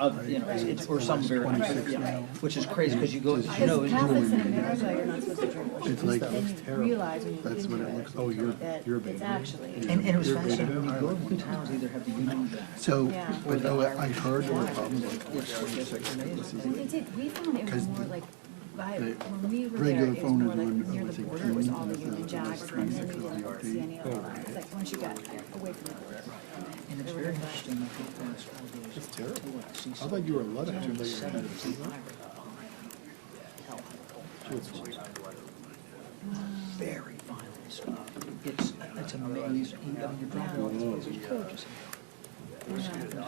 or some very, which is crazy, because you go, Catholics in America, you're not supposed to drink. It's like, Then you realize when you get that's into what it looks. it, Oh, that you're it's actually. and it was fascinating, when you go to towns, either have the Union Jack. So, Yeah. but oh, I heard there were problems like Well, they did, we found it was more like, when we were there, regular it was phone more is like on, near I the think, border, it was all the June, Union Jacks, and then we didn't see any other Oh. lines. It's like, once you got away from the border. And it's very interesting, I think, that's all those. It's terrible. I thought you were a lot of too late. Very violent stuff. It's amazing. I mean, you're driving all these places, gorgeous.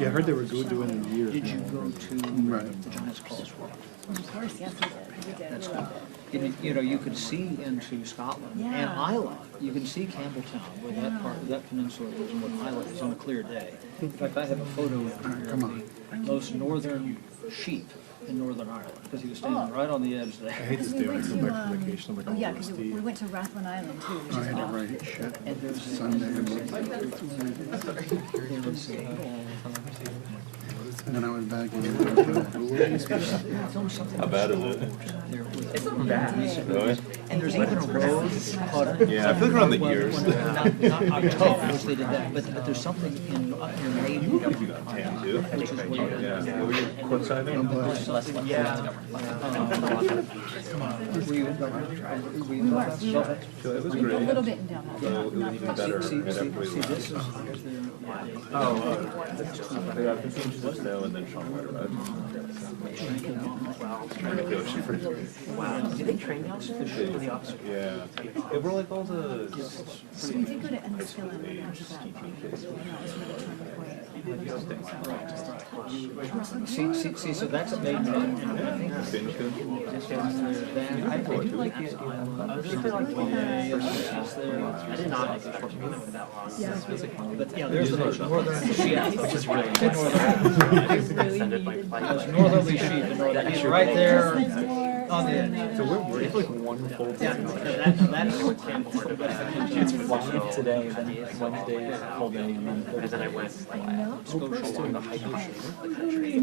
Yeah, I heard they were doing it in years. Did you go to Right. the Giants Crossroad? Of course, yes, we did, we did, we loved it. You know, you could see into Scotland and Yeah. Islay. You can see Campbelltown, where that part, that peninsula is, and what Islay is on a clear day. In fact, I have a photo of the most northern sheep in Northern Ireland, because he was standing right on the edge there. I hate this We day, went I to, go back from vacation, I'm like, oh yeah, oh, because Steve. we went to Rathlin Island too, which I is had to off. write shit. And there's Sunday and and then I was back in. How bad is it? It's not bad. Really? And there's even a road called. Yeah, I feel like around the ears. Not October, which they did that, but there's something in, up near Maine. Tan too? Which is where. Yeah. What were you coinciding? Yeah. Were you in government? Were you in office? It was A great. little bit in downtown, So it was not even much. better See, right see, after we see, left. this is. Yeah, I've been seeing just now and then Sean White. Trying to feel shivers. Wow. Do they train down there? For the officers? Yeah. It were like all the. So we did go to Enniskillen and after that, and that was really turning point. See, so that's a main road. Binge good. I do like the idea. I did not make a short movie for that long. But yeah, there's the northern sheep, which is really. Extended my flight. Northerly sheep, in northern, he's right there on the edge. So we're like one full day. It's flying today, then Wednesday, whole day, and then Thursday. And then I went along the hiking of the country.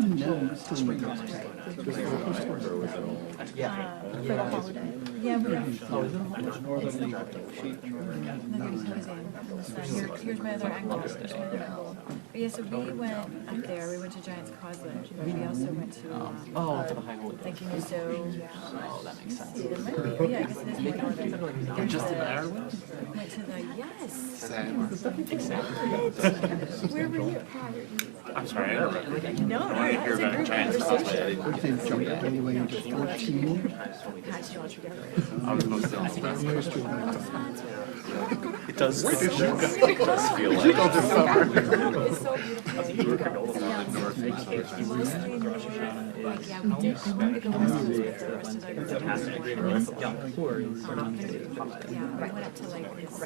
Yeah, for the holiday. Yeah, we went. There's northerly sheep and northern. Here's my other angle. Here's my other angle. But yeah, so we went up there. We went to Giants Causeway. But we also went to. For the high holiday. Like, you know, so. Oh, that makes sense. It might be. Yeah, I guess it is more northern. Just in Ireland? Went to the yes. Exactly. Where were you? I'm sorry, I don't know. No, that's a group conversation. What they jumped all the way into 14? Patched you all together. I was supposed to. It does feel like. It's so beautiful. Mostly in North like, yeah, we did. We went to the rest of the yeah, we went up to like this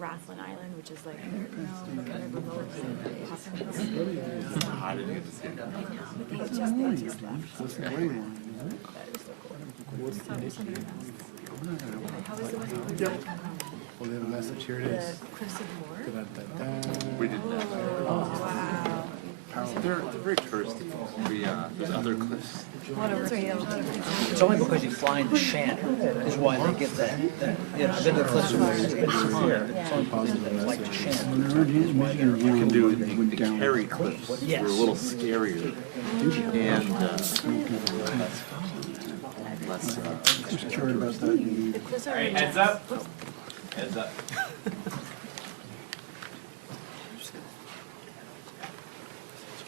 Rathlin Island, which is like kind of remote. I didn't get to see it. But they just left. That's the great one. How was the one? Well, they have a message, here it The is. Cliffs of Moher? We did that. Oh, wow. They're very touristy. There's other cliffs. That's right. It's only because you fly into Shannon is why they get that, you know, I've been to the cliffs of Moher, it's fine, but it's only because they like to Shannon. Michigan, You can do went the down. Kerry cliffs. Were a Yes. little scarier. And less. Just curious about that. The Cliffs are. Heads up. Heads up.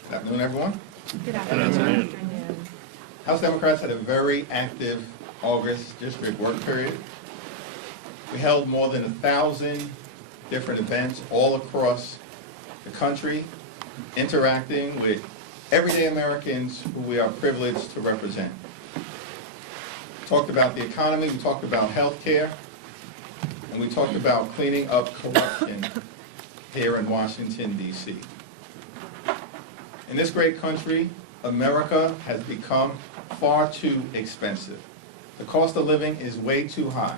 Good afternoon, everyone. Good afternoon. House Democrats had a very active August district work period. We held more than 1,000 different events all across the country, interacting with everyday Americans who we are privileged to represent. We talked about the economy, we talked about health care, and we talked about cleaning up corruption here in Washington, D.C. In this great country, America has become far too expensive. The cost of living is way too high.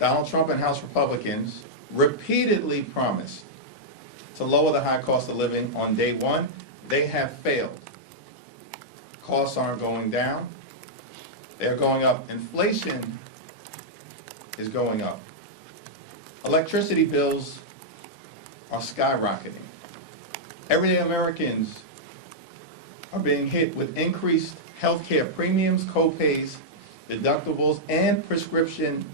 Donald Trump and House Republicans repeatedly promised to lower the high cost of living on day one they have failed. Costs aren't going down, they're going up. Inflation is going up. Electricity bills are skyrocketing. Everyday Americans are being hit with increased health care premiums, co-pays, deductibles, and prescription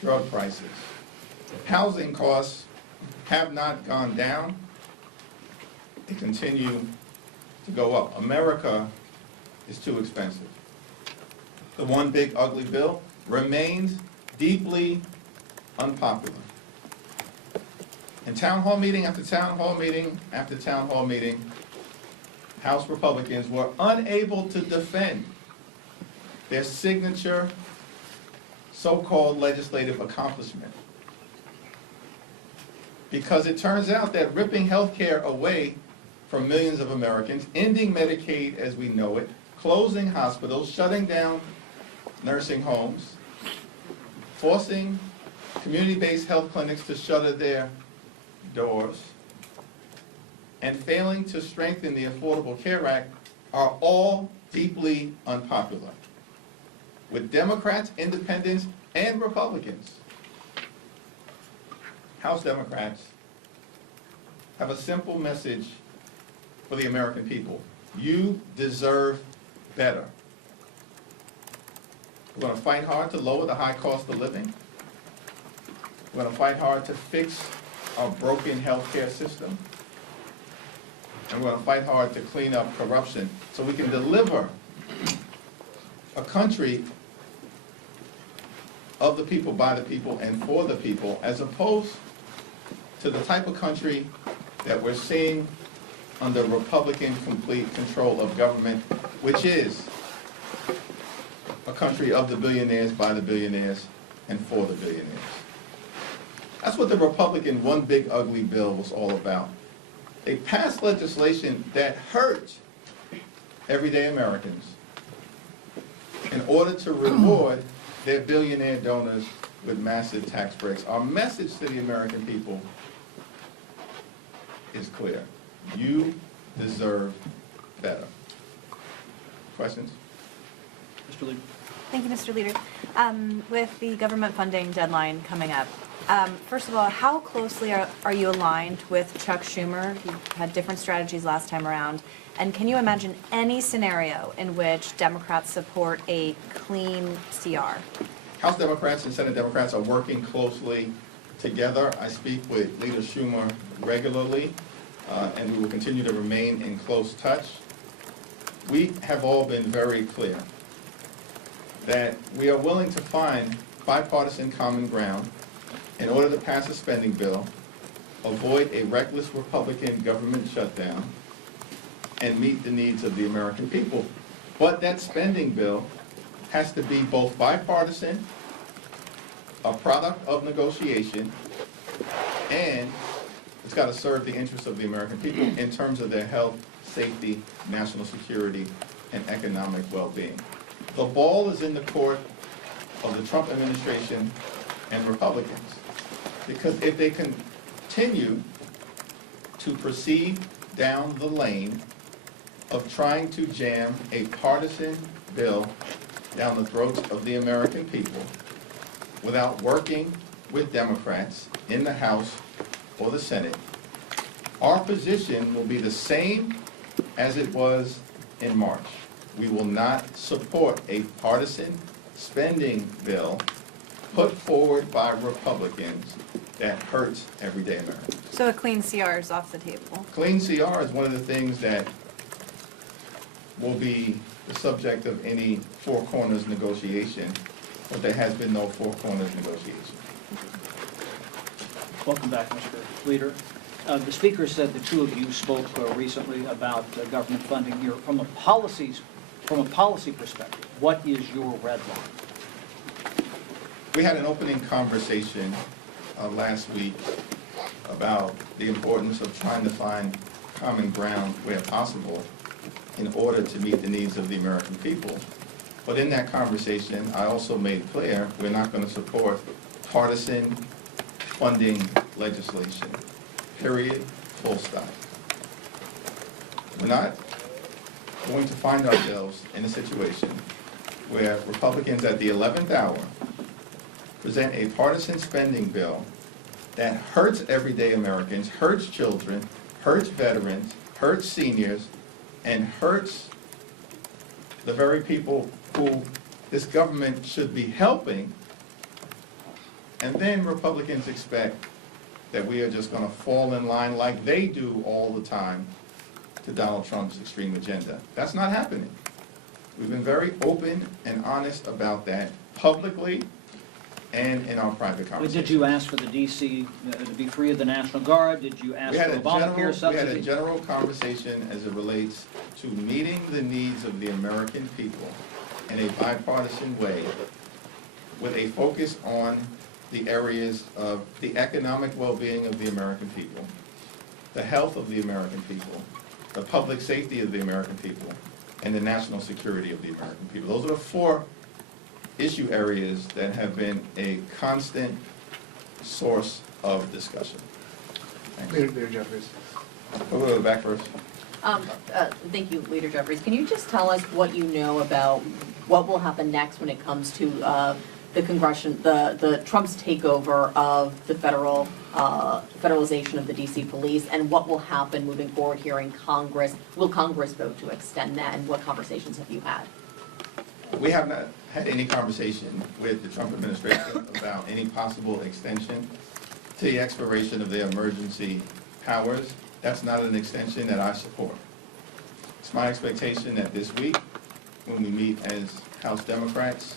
drug prices. Housing costs have not gone down. They continue to go up. America is too expensive. The one big ugly bill remains deeply unpopular. In town hall meeting after town hall meeting after town hall meeting, House Republicans were unable to defend their signature so-called legislative accomplishment. Because it turns out that ripping health care away from millions of Americans, ending Medicaid as we know it, closing hospitals, shutting down nursing homes, forcing community-based health clinics to shutter their doors, and failing to strengthen the Affordable Care Act are all deeply unpopular with Democrats, independents, and Republicans. House Democrats have a simple message for the American people. You deserve better. We're going to fight hard to lower the high cost of living. We're going to fight hard to fix our broken healthcare system. And we're going to fight hard to clean up corruption so we can deliver a country of the people, by the people, and for the people, as opposed to the type of country that we're seeing under Republican complete control of government, which is a country of the billionaires, by the billionaires, and for the billionaires. That's what the Republican one big ugly bill was all about. They passed legislation that hurt everyday Americans in order to reward their billionaire donors with massive tax breaks. Our message to the American people is clear. You deserve better. Questions? Mr. Lee. Thank you, Mr. Leader. With the government funding deadline coming up, first of all, how closely are you aligned with Chuck Schumer? You had different strategies last time around. And can you imagine any scenario in which Democrats support a clean CR? House Democrats and Senate Democrats are working closely together. I speak with Leader Schumer regularly, and we will continue to remain in close touch. We have all been very clear that we are willing to find bipartisan common ground in order to pass a spending bill, avoid a reckless Republican government shutdown, and meet the needs of the American people. But that spending bill has to be both bipartisan, a product of negotiation, and it's got to serve the interests of the American people in terms of their health, safety, national security, and economic well-being. The ball is in the court of the Trump administration and Republicans, because if they continue to proceed down the lane of trying to jam a partisan bill down the throats of the American people without working with Democrats in the House or the Senate, our position will be the same as it was in March. We will not support a partisan spending bill put forward by Republicans that hurts everyday Americans. So a clean CR is off the table. Clean CR is one of the things that will be the subject of any four corners negotiation, but there has been no four corners negotiation. Welcome back, Mr. Leader. The Speaker said the two of you spoke recently about government funding here. From a policy perspective, what is your red line? We had an opening conversation last week about the importance of trying to find common ground where possible in order to meet the needs of the American people. But in that conversation, I also made clear we're not going to support partisan funding legislation, period, full stop. We're not going to find ourselves in a situation where Republicans at the 11th hour present a partisan spending bill that hurts everyday Americans, hurts children, hurts veterans, hurts seniors, and hurts the very people who this government should be helping. And then Republicans expect that we are just going to fall in line like they do all the time to Donald Trump's extreme agenda. That's not happening. We've been very open and honest about that publicly and in our private Well, conversations. did you ask for the DC to be free of the National Guard? Did you ask We had for a Obamacare we had a subsidy? general conversation as it relates to meeting the needs of the American people in a bipartisan way with a focus on the areas of the economic well-being of the American people, the health of the American people, the public safety of the American people, and the national security of the American people. Those are the four issue areas that have been a constant source of discussion. Thanks. Leader Jeffries. We'll go back first. Thank you, Leader Jeffries. Can you just tell us what you know about what will happen next when it comes to the Trump's takeover of the federalization of the DC police, and what will happen moving forward here in Congress? Will Congress vote to extend that, and what conversations have you had? We have not had any conversation with the Trump administration about any possible extension to the expiration of their emergency powers. That's not an extension that I support. It's my expectation that this week, when we meet as House Democrats,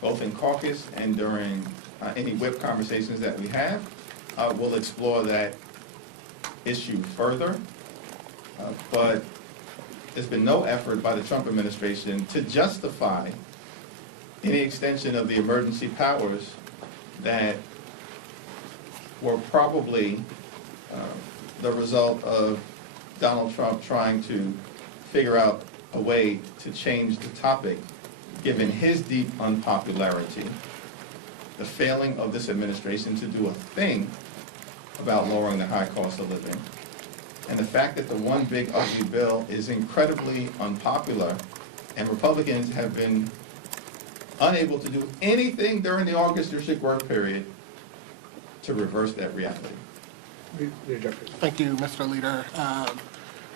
both in caucus and during any whip conversations that we have, we'll explore that issue further. But there's been no effort by the Trump administration to justify any extension of the emergency powers that were probably the result of Donald Trump trying to figure out a way to change the topic, given his deep unpopularity, the failing of this administration to do a thing about lowering the high cost of living, and the fact that the one big ugly bill is incredibly unpopular, and Republicans have been unable to do anything during the August district work period to reverse that reality. Leader Jeffries. Thank you, Mr. Leader.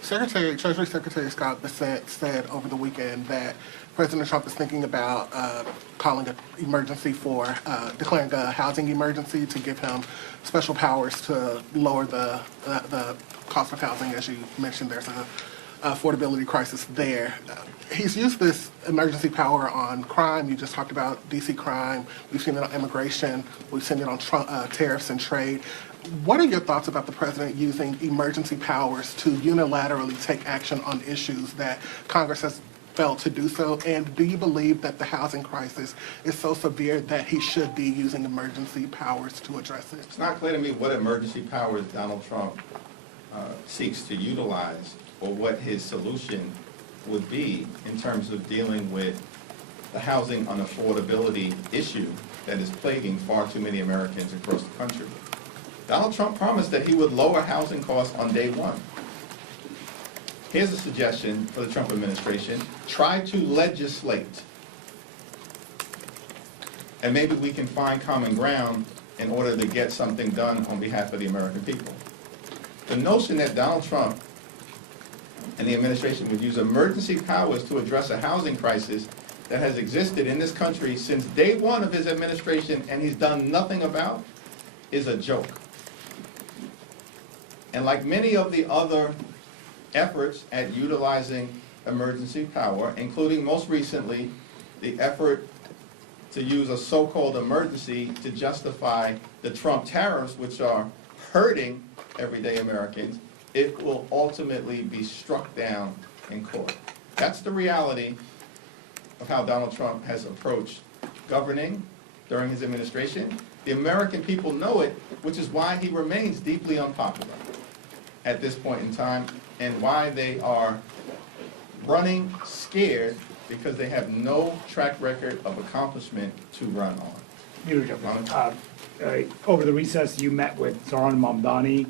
Treasury Secretary Scott Bessent said over the weekend that President Trump is thinking about calling an emergency for declaring a housing emergency to give him special powers to lower the cost of housing. As you mentioned, there's an affordability crisis there. He's used this emergency power on crime. You just talked about DC crime. We've seen it on immigration. We've seen it on tariffs and trade. What are your thoughts about the president using emergency powers to unilaterally take action on issues that Congress has failed to do so? And do you believe that the housing crisis is so severe that he should be using emergency powers to address it? It's not clear to me what emergency powers Donald Trump seeks to utilize, or what his solution would be in terms of dealing with the housing unaffordability issue that is plaguing far too many Americans across the country. Donald Trump promised that he would lower housing costs on day one. Here's a suggestion for the Trump administration: try to legislate. And maybe we can find common ground in order to get something done on behalf of the American people. The notion that Donald Trump and the administration would use emergency powers to address a housing crisis that has existed in this country since day one of his administration and he's done nothing about is a joke. And like many of the other efforts at utilizing emergency power, including most recently the effort to use a so-called emergency to justify the Trump tariffs, which are hurting everyday Americans, it will ultimately be struck down in court. That's the reality of how Donald Trump has approached governing during his administration. The American people know it, which is why he remains deeply unpopular at this point in time, and why they are running scared, because they have no track record of accomplishment to run on. Leader Jeffries. Over the recess, you met with Zoran Mamdani.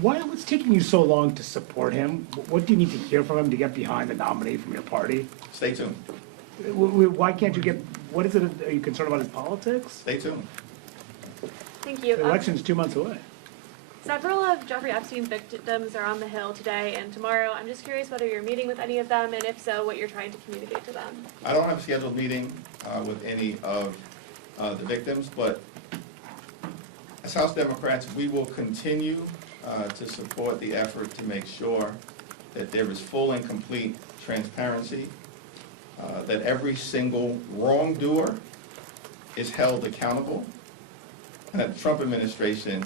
What's taking you so long to support him? What do you need to hear from him to get behind the nominee from your party? Stay tuned. Why can't you get, what is it, are you concerned about his politics? Stay tuned. Thank you. The election's 2 months away. Several of Jeffrey Epstein's victims are on the Hill today and tomorrow. I'm just curious whether you're meeting with any of them, and if so, what you're trying to communicate to them. I don't have a scheduled meeting with any of the victims, but as House Democrats, we will continue to support the effort to make sure that there is full and complete transparency, that every single wrongdoer is held accountable, and that the Trump administration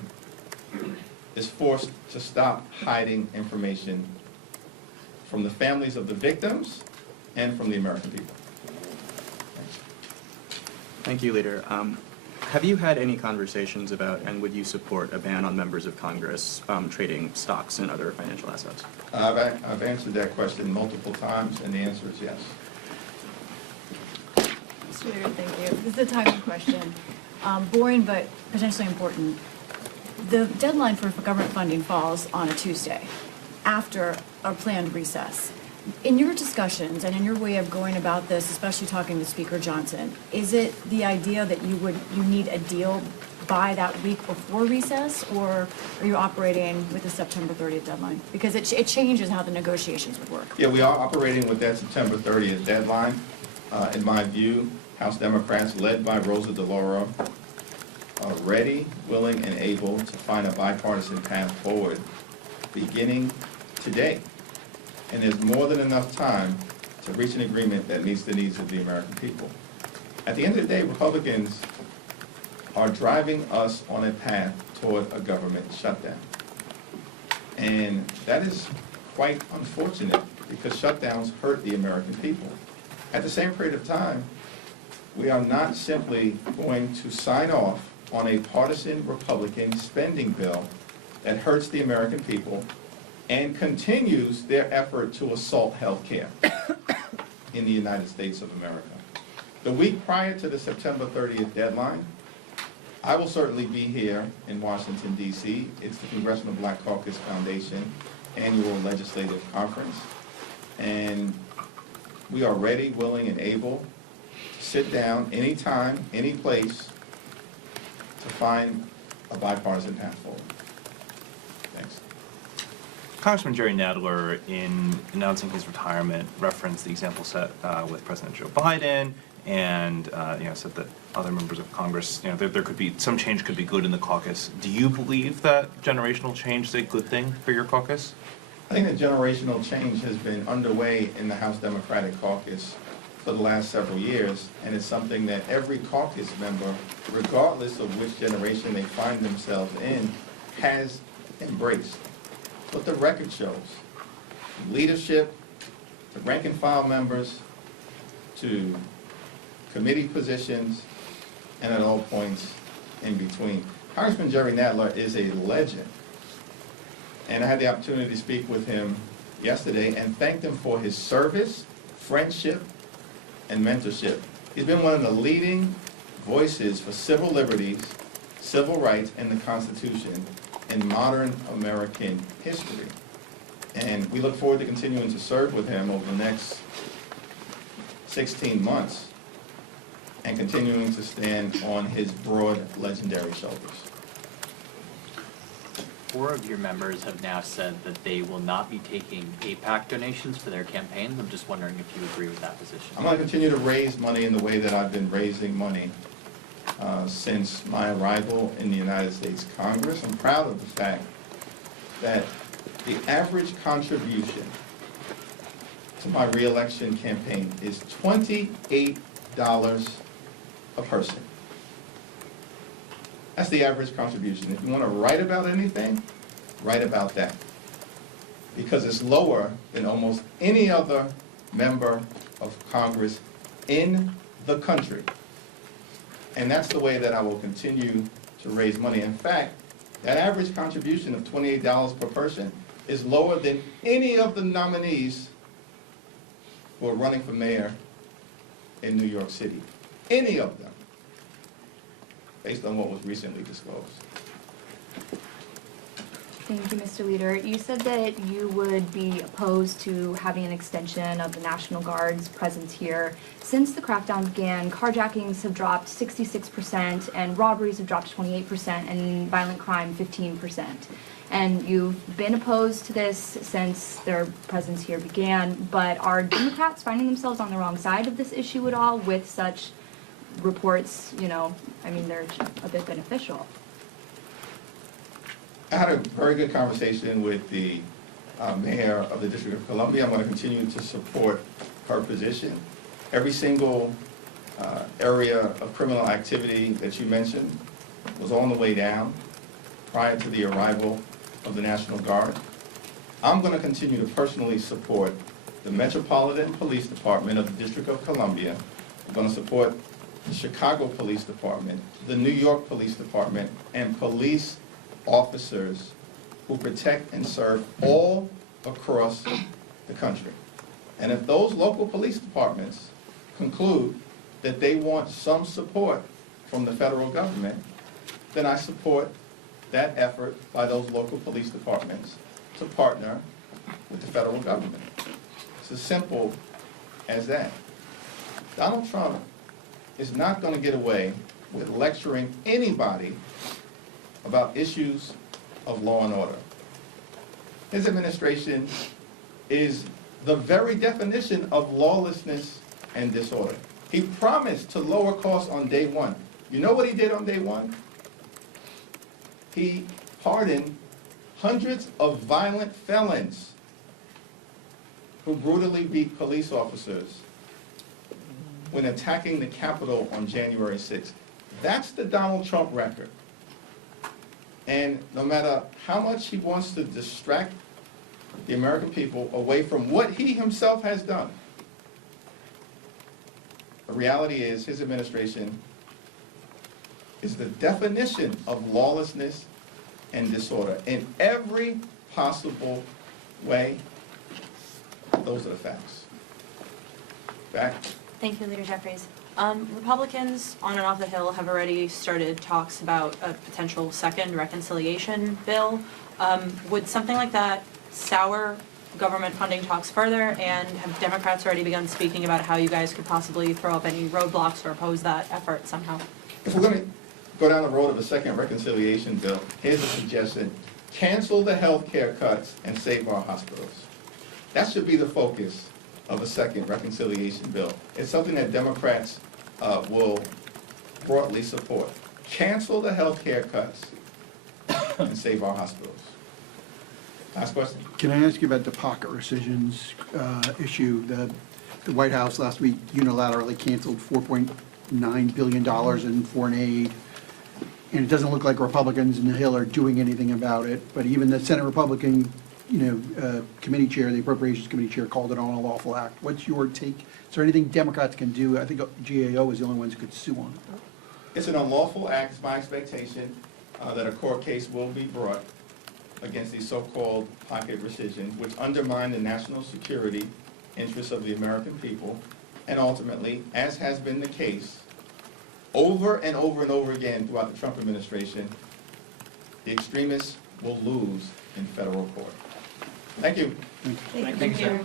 is forced to stop hiding information from the families of the victims and from the American people. Thank you, Leader. Have you had any conversations about, and would you support a ban on members of Congress trading stocks and other financial assets? I've answered that question multiple times, and the answer is yes. Mr. Leader, thank you. This is a timely question. Boring, but potentially important. The deadline for government funding falls on a Tuesday after a planned recess. In your discussions and in your way of going about this, especially talking to Speaker Johnson, is it the idea that you need a deal by that week before recess, or are you operating with the September 30th deadline? Because it changes how the negotiations would work. Yeah, we are operating with that September 30th deadline. In my view, House Democrats, led by Rosa DeLauro, are ready, willing, and able to find a bipartisan path forward beginning today. And there's more than enough time to reach an agreement that meets the needs of the American people. At the end of the day, Republicans are driving us on a path toward a government shutdown. And that is quite unfortunate because shutdowns hurt the American people. At the same period of time, we are not simply going to sign off on a partisan Republican spending bill that hurts the American people and continues their effort to assault health care in the United States of America. The week prior to the September 30th deadline, I will certainly be here in Washington, D.C. It's the Congressional Black Caucus Foundation annual legislative conference. And we are ready, willing, and able to sit down anytime, any place, to find a bipartisan path forward. Thanks. Congressman Jerry Nadler, in announcing his retirement, referenced the example set with President Joe Biden, and said that other members of Congress, there could be some change, could be good in the caucus. Do you believe that generational change is a good thing for your caucus? I think that generational change has been underway in the House Democratic Caucus for the last several years, and it's something that every caucus member, regardless of which generation they find themselves in, has embraced. What the record shows, leadership, to rank and file members, to committee positions, and at all points in between. Congressman Jerry Nadler is a legend, and I had the opportunity to speak with him yesterday and thanked him for his service, friendship, and mentorship. He's been one of the leading voices for civil liberties, civil rights, and the Constitution in modern American history. And we look forward to continuing to serve with him over the next 16 months and continuing to stand on his broad, legendary shoulders. 4 of your members have now said that they will not be taking AIPAC donations for their campaigns. I'm just wondering if you agree with that position. I'm going to continue to raise money in the way that I've been raising money since my arrival in the United States Congress. I'm proud of the fact that the average contribution to my re-election campaign is $28 a person. That's the average contribution. If you want to write about anything, write about that. Because it's lower than almost any other member of Congress in the country. And that's the way that I will continue to raise money. In fact, that average contribution of $28 per person is lower than any of the nominees who are running for mayor in New York City. Any of them, based on what was recently disclosed. Thank you, Mr. Leader. You said that you would be opposed to having an extension of the National Guard's presence here. Since the crackdown began, carjackings have dropped 66% and robberies have dropped 28% and violent crime 15%. And you've been opposed to this since their presence here began, but are Democrats finding themselves on the wrong side of this issue at all with such reports? You know, I mean, they're a bit beneficial. I had a very good conversation with the mayor of the District of Columbia. I'm going to continue to support her position. Every single area of criminal activity that you mentioned was on the way down prior to the arrival of the National Guard. I'm going to continue to personally support the Metropolitan Police Department of the District of Columbia. I'm going to support the Chicago Police Department, the New York Police Department, and police officers who protect and serve all across the country. And if those local police departments conclude that they want some support from the federal government, then I support that effort by those local police departments to partner with the federal government. It's as simple as that. Donald Trump is not going to get away with lecturing anybody about issues of law and order. His administration is the very definition of lawlessness and disorder. He promised to lower costs on day one. You know what he did on day one? He pardoned hundreds of violent felons who brutally beat police officers when attacking the Capitol on January 6th. That's the Donald Trump record. And no matter how much he wants to distract the American people away from what he himself has done, the reality is his administration is the definition of lawlessness and disorder in every possible way. Those are the facts. Back. Thank you, Leader Jeffries. Republicans on and off the Hill have already started talks about a potential second reconciliation bill. Would something like that sour government funding talks further? And have Democrats already begun speaking about how you guys could possibly throw up any roadblocks or oppose that effort somehow? If we're going to go down the road of a second reconciliation bill, here's a suggestion. Cancel the health care cuts and save our hospitals. That should be the focus of a second reconciliation bill. It's something that Democrats will broadly support. Cancel the health care cuts and save our hospitals. Last question. Can I ask you about the pocket rescissions issue? The White House last week unilaterally canceled $4.9 billion in foreign aid. And it doesn't look like Republicans in the Hill are doing anything about it. But even the Senate Republican committee chair, the Appropriations Committee chair, called it an unlawful act. What's your take? Is there anything Democrats can do? I think GAO is the only ones who could sue on it. It's an unlawful act. It's my expectation that a court case will be brought against these so-called pocket rescissions, which undermine the national security interests of the American people, and ultimately, as has been the case over and over and over again throughout the Trump administration, the extremists will lose in federal court. Thank you. Thank you.